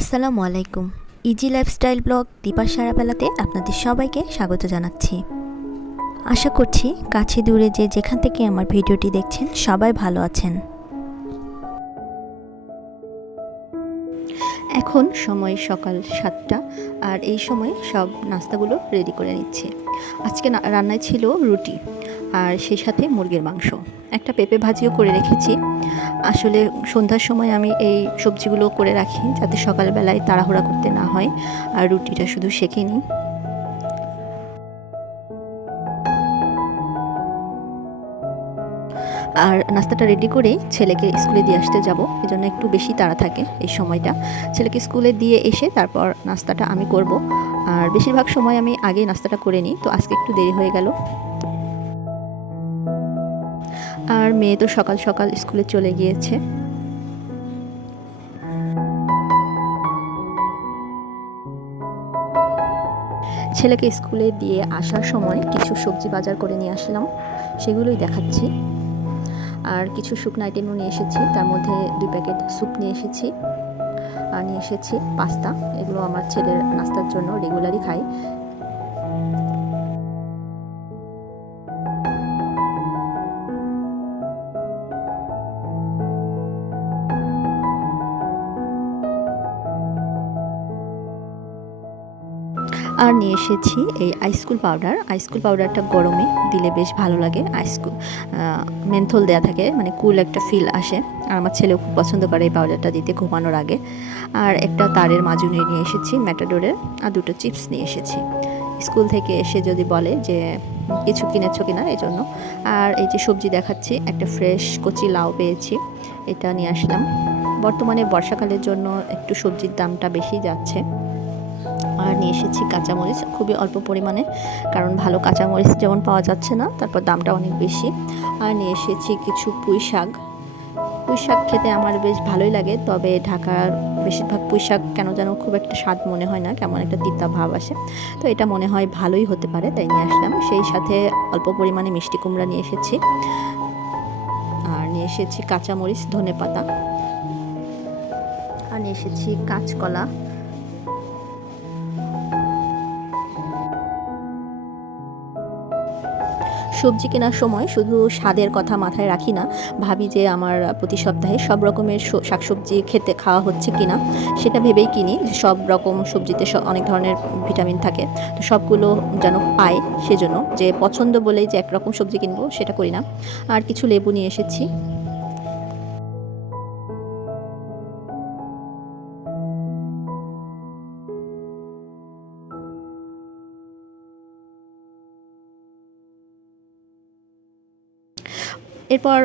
আসসালামু আলাইকুম। Easy lifestyle blog দীপার সারাবেলাতে আপনাদের সবাইকে স্বাগত জানাচ্ছি। আশা করছি কাছে দূরে যে যেখান থেকে আমার ভিডিওটি দেখছেন সবাই ভালো আছেন। এখন সময় সকাল সাতটা আর এই সময় সব নাস্তাগুলো রেডি করে নিচ্ছে। আজকে রান্নায় ছিল রুটি আর সেই সাথে মুরগির মাংস। একটা পেঁপে ভাজিও করে রেখেছি। আসলে সন্ধ্যার সময় আমি এই সবজিগুলো করে রাখি যাতে সকালবেলায় তাড়াহুড়া করতে না হয়, আর রুটিটা শুধু সেঁকে নিই। আর নাস্তাটা রেডি করে ছেলেকে স্কুলে দিয়ে আসতে যাব, এজন্য একটু বেশি তাড়া থাকে এই সময়টা। ছেলেকে স্কুলে দিয়ে এসে তারপর নাস্তাটা আমি করব, আর বেশিরভাগ সময় আমি আগে নাস্তাটা করে নিই, তো আজকে একটু দেরি হয়ে গেল। আর মেয়ে তো সকাল সকাল স্কুলে চলে গিয়েছে। ছেলেকে স্কুলে দিয়ে আসার সময় কিছু সবজি বাজার করে নিয়ে আসলাম, সেগুলোই দেখাচ্ছি। আর কিছু শুকনো আইটেমও নিয়ে এসেছি, তার মধ্যে দুই প্যাকেট স্যুপ নিয়ে এসেছি আর নিয়ে এসেছি, পাস্তা, এগুলো আমার ছেলের নাস্তার জন্য রেগুলারই খাই আর নিয়ে এসেছি এই আইসকুল পাউডার আইসকুল পাউডারটা গরমে দিলে বেশ ভালো লাগে। আইসকুল মেন্থল দেয়া থাকে মানে কুল একটা ফিল আসে। আর আমার ছেলেও খুব পছন্দ করে এই পাউডারটা দিতে ঘুমানোর আগে। আর একটা তারের মাজুনি নিয়ে এসেছি ম্যাটাডোরের আর দুটো চিপস নিয়ে এসেছি। স্কুল থেকে এসে যদি বলে যে কিছু কিনেছো কিনা এই জন্য। আর এই যে সবজি দেখাচ্ছি, একটা ফ্রেশ কচি লাউ পেয়েছি, এটা নিয়ে আসলাম। বর্তমানে বর্ষাকালের জন্য একটু সবজির দামটা বেশি যাচ্ছে। আর নিয়ে এসেছি কাঁচামরিচ, খুবই অল্প পরিমাণে, কারণ ভালো কাঁচামরিচ যেমন পাওয়া যাচ্ছে না, তারপর দামটা অনেক বেশি। আর নিয়ে এসেছি কিছু পুঁই শাক। পুঁই শাক খেতে আমার বেশ ভালোই লাগে, তবে ঢাকার বেশিরভাগ পুঁই শাক কেন যেন খুব একটা স্বাদ মনে হয় না, কেমন একটা তিতা ভাব আসে। তো এটা মনে হয় ভালোই হতে পারে, তাই নিয়ে আসলাম। সেই সাথে অল্প পরিমাণে মিষ্টি কুমড়া নিয়ে এসেছি। আর নিয়ে এসেছি কাঁচামরিচ ধনে পাতা আর নিয়ে এসেছি কাঁচকলা। সবজি কেনার সময় শুধু স্বাদের কথা মাথায় রাখি না, ভাবি যে আমার প্রতি সপ্তাহে সব রকমের শাকসবজি খেতে খাওয়া হচ্ছে কিনা, সেটা ভেবেই কিনি সব রকম সবজিতে অনেক ধরনের ভিটামিন থাকে। তো সবগুলো যেন পায় সেজন্য, যে পছন্দ বলেই যে একরকম সবজি কিনবো সেটা করি না। আর কিছু লেবু নিয়ে এসেছি। এরপর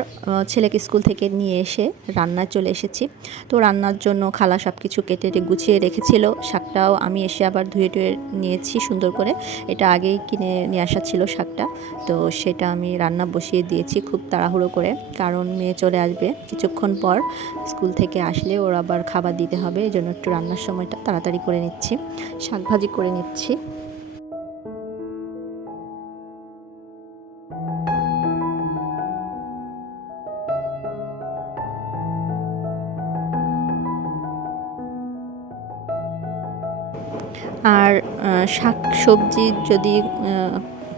ছেলেকে স্কুল থেকে নিয়ে এসে রান্নায় চলে এসেছি। তো রান্নার জন্য খালা সব কিছু কেটে গুছিয়ে রেখেছিল। শাকটাও আমি এসে আবার ধুয়ে টুয়ে নিয়েছি সুন্দর করে। এটা আগেই কিনে নিয়ে আসা ছিল শাকটা। তো সেটা আমি রান্না বসিয়ে দিয়েছি খুব তাড়াহুড়ো করে। কারণ মেয়ে চলে আসবে কিছুক্ষণ পর। স্কুল থেকে আসলে ওর আবার খাবার দিতে হবে। এই জন্য একটু রান্নার সময়টা তাড়াতাড়ি করে নিচ্ছি। শাক ভাজি করে নিচ্ছি। আর শাক সবজি যদি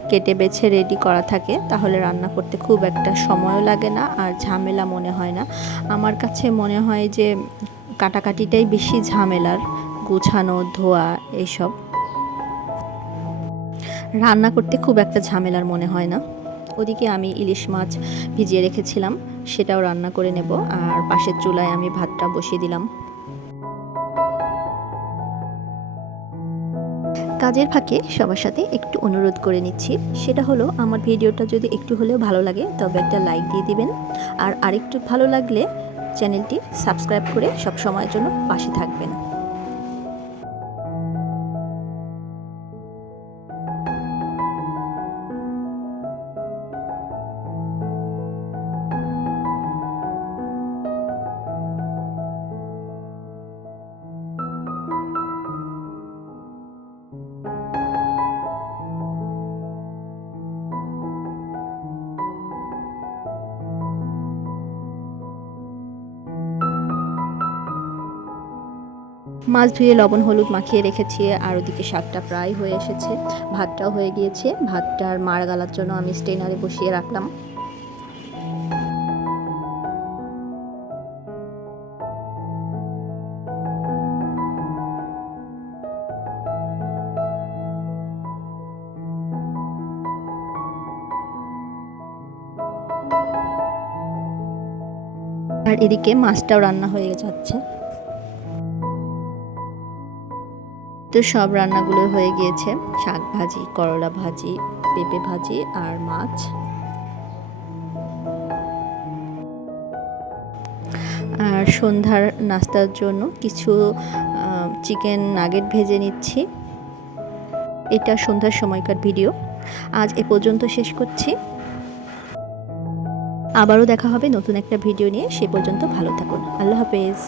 কেটে বেছে রেডি করা থাকে, তাহলে রান্না করতে খুব একটা সময়ও লাগে না আর ঝামেলা মনে হয় না। আমার কাছে মনে হয় যে, কাটাকাটিটাই বেশি ঝামেলার, গুছানো, ধোয়া এইসব। রান্না করতে খুব একটা ঝামেলার মনে হয় না। ওদিকে আমি ইলিশ মাছ ভিজিয়ে রেখেছিলাম, সেটাও রান্না করে নেব। আর পাশের চুলায় আমি ভাতটা বসিয়ে দিলাম। কাজের ফাঁকে সবার সাথে একটু অনুরোধ করে নিচ্ছি। সেটা হলো, আমার ভিডিওটা যদি একটু হলেও ভালো লাগে, তবে একটা লাইক দিয়ে দিবেন। আর আরেকটু ভালো লাগলে চ্যানেলটি সাবস্ক্রাইব করে সব সময়ের জন্য পাশে থাকবেন। মাছ ধুয়ে লবণ হলুদ মাখিয়ে রেখেছি, আর ওদিকে শাকটা প্রায় হয়ে এসেছে, ভাতটাও হয়ে গিয়েছে ভাতটার মার গালার জন্য আমি স্টেনারে বসিয়ে রাখলাম। আর এদিকে মাছটাও রান্না হয়ে যাচ্ছে। তো সব রান্নাগুলো হয়ে গিয়েছে। শাক ভাজি, করলা ভাজি, পেঁপে ভাজি আর মাছ। আর সন্ধ্যার নাস্তার জন্য কিছু চিকেন নাগেট ভেজে নিচ্ছি। এটা সন্ধ্যার সময়কার ভিডিও। আজ এ পর্যন্ত শেষ করছি। আবারও দেখা হবে নতুন একটা ভিডিও নিয়ে। সে পর্যন্ত ভালো থাকুন। আল্লাহ হাফেজ।